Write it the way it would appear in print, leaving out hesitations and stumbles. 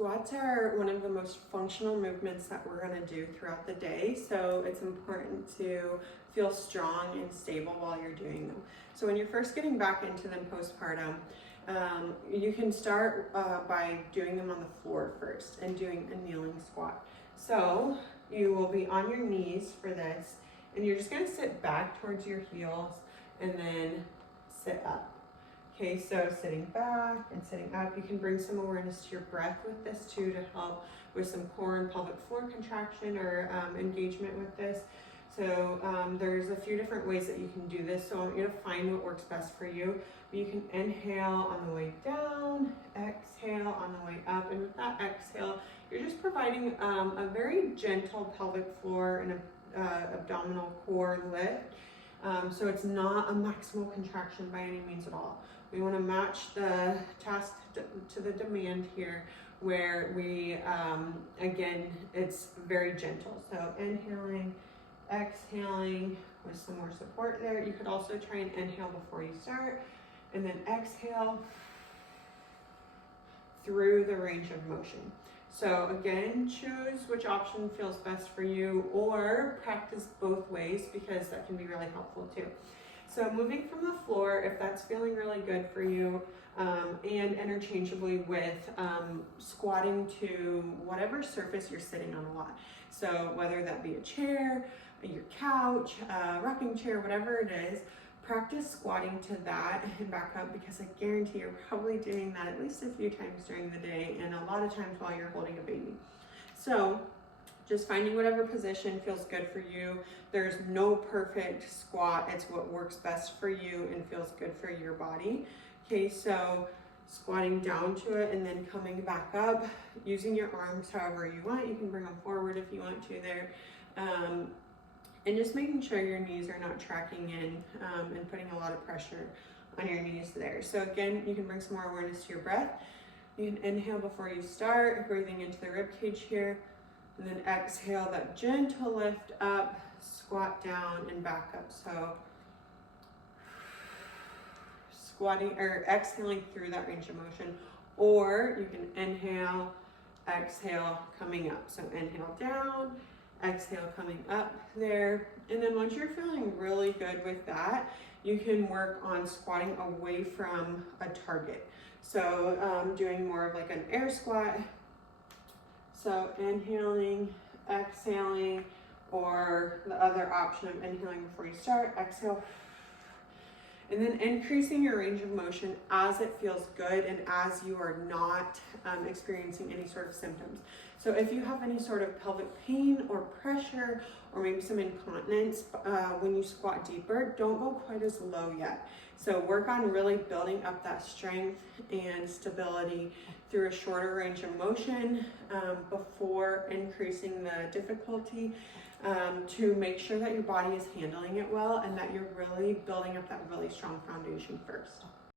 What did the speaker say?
Squats are one of the most functional movements that we're going to do throughout the day, so it's important to feel strong and stable while you're doing them. So when you're first getting back into them postpartum, you can start by doing them on the floor first and doing a kneeling squat. So you will be on your knees for this, and you're just going to sit back towards your heels and then sit up. Okay, so sitting back and sitting up, you can bring some awareness to your breath with this too, to help with some core and pelvic floor contraction or engagement with this. So there's a few different ways that you can do this. So I want you to find what works best for you. You can inhale on the way down, exhale on the way up, and with that exhale, you're just providing a very gentle pelvic floor and abdominal core lift. So it's not a maximal contraction by any means at all. We want to match the task to the demand here, where we, again, it's very gentle. So inhaling, exhaling with some more support there. You could also try and inhale before you start, and then exhale through the range of motion. So again, choose which option feels best for you, or practice both ways, because that can be really helpful too. So moving from the floor, if that's feeling really good for you, and interchangeably with squatting to whatever surface you're sitting on a lot. So whether that be a chair, your couch, rocking chair, whatever it is, practice squatting to that and back up, because I guarantee you're probably doing that at least a few times during the day, and a lot of times while you're holding a baby. So just finding whatever position feels good for you. There's no perfect squat. It's what works best for you and feels good for your body. Okay, so squatting down to it and then coming back up, using your arms however you want. You can bring them forward if you want to there. And just making sure your knees are not tracking in and putting a lot of pressure on your knees there. So again, you can bring some more awareness to your breath. You can inhale before you start, breathing into the rib cage here, and then exhale that gentle lift up, squat down and back up. So squatting or exhaling through that range of motion, or you can inhale, exhale, coming up. So inhale down, exhale coming up there, and then once you're feeling really good with that, you can work on squatting away from a target. So doing more of like an air squat. So inhaling, exhaling, or the other option of inhaling before you start, exhale, and then increasing your range of motion as it feels good and as you are not experiencing any sort of symptoms. So if you have any sort of pelvic pain or pressure, or maybe some incontinence when you squat deeper, don't go quite as low yet. So work on really building up that strength and stability through a shorter range of motion before increasing the difficulty, to make sure that your body is handling it well and that you're really building up that really strong foundation first.